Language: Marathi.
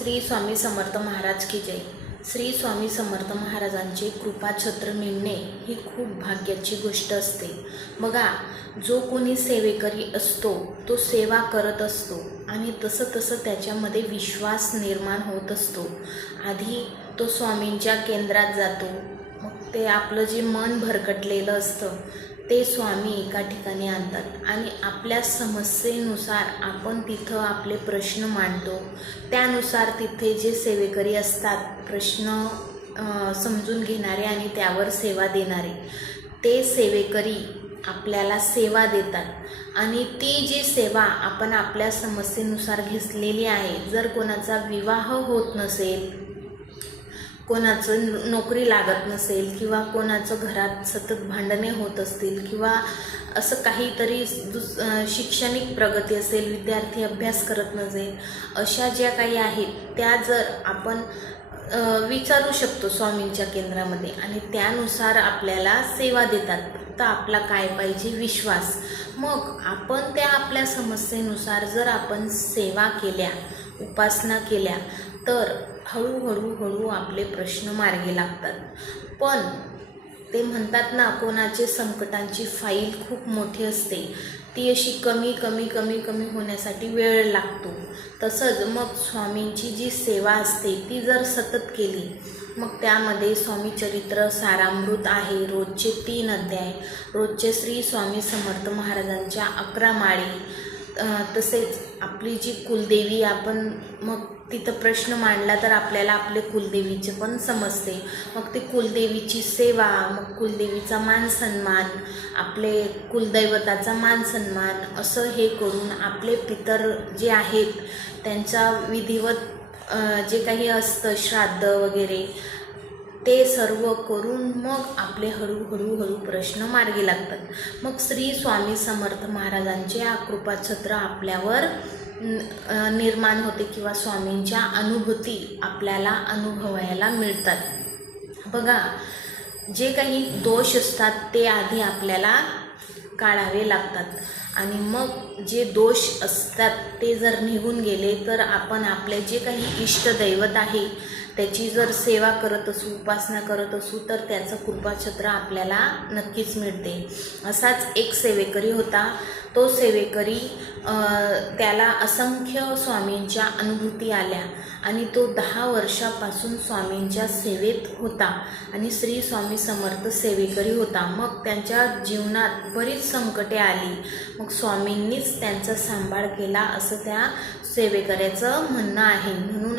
श्री स्वामी समर्थ महाराज की जय। श्री स्वामी समर्थ महाराजांचे कृपाछत्र मिळणे ही खूप भाग्याची गोष्ट असते। बघा, जो कोणी सेवेकरी असतो तो सेवा करत असतो आणि तसं त्याच्यामध्ये विश्वास निर्माण होत असतो। आधी तो स्वामींच्या केंद्रात जातो, मग ते आपलं जे मन भरकटलेलं असतं ते स्वामी एका ठिकाणी आणतात आणि आपल्या समस्येनुसार आपण तिथं आपले प्रश्न मांडतो। त्यानुसार तिथे जे सेवेकरी असतात, प्रश्न समजून घेणारे आणि त्यावर सेवा देणारे, ते सेवेकरी आपल्याला सेवा देतात आणि ती जी सेवा आपण आपल्या समस्येनुसार घेतलेली आहे, जर कोणाचा विवाह होत नसेल, कोणाचं नोकरी लागत नसेल किंवा कोणाचं घरात सतत भांडणे होत असतील किंवा असं काहीतरी शैक्षणिक प्रगती असेल, विद्यार्थी अभ्यास करत नसेल, अशा ज्या काही आहेत त्या जर आपण विचारू शकतो स्वामींच्या केंद्रामध्ये आणि त्यानुसार आपल्याला सेवा देतात। फक्त आपला काय पाहिजे? विश्वास। मग आपण त्या आपल्या समस्येनुसार जर आपण सेवा केल्या, उपासना केल्या, तर हळूहळू आपले प्रश्न मार्गी लागतात। पण ते म्हणतात ना, कोणाचे संकटांची फाईल खूप मोठी असते, ती अशी कमी होण्यासाठी वेळ लागतो। तसंच मग स्वामींची जी सेवा असते ती जर सतत केली, मग त्यामध्ये स्वामी चरित्र सारामृत आहे, रोजचे 3 अध्याय, रोजचे श्री स्वामी समर्थ महाराजांच्या 11 माळी, तसेच आपली जी कुलदेवी, आपण मग तिथं प्रश्न मांडला तर आपल्याला आपले कुलदेवीचे पण समजते। मग ते कुलदेवीची सेवा, मग कुलदेवीचा मान सन्मान, आपले कुलदैवताचा मान सन्मान, असं हे करून आपले पितर जे आहेत त्यांचा विधिवत जे काही असतं श्राद्ध वगैरे, ते सर्व करून मग आपले हळूहळू प्रश्न मार्गी लागतात। मग श्री स्वामी समर्थ महाराजांचे कृपाछत्र आपल्यावर निर्माण होते किंवा स्वामींच्या अनुभूती आपल्याला अनुभवायला मिळतात। बघा, जे काही दोष असतात ते आधी आपल्याला काढावे लागतात आणि मग जे दोष असतात ते जर निघून गेले तर आपण आपले जे काही इष्टदैवत आहे त्याची जर सेवा करत असू, उपासना करत असू, तर त्याचं कृपाछत्र आपल्याला नक्कीच मिळते। असाच एक सेवेकरी होता। तो सेवेकरी त्याला असंख्य स्वामींच्या अनुभूती आल्या आणि तो 10 वर्षापासून स्वामींच्या सेवेत होता आणि श्री स्वामी समर्थ सेवेकरी होता। मग त्यांच्या जीवनात बरीच संकटे आली, मग स्वामींनीच त्यांचा सांभाळ केला, असं त्या सेवेकऱ्याचं म्हणणं आहे। म्हणून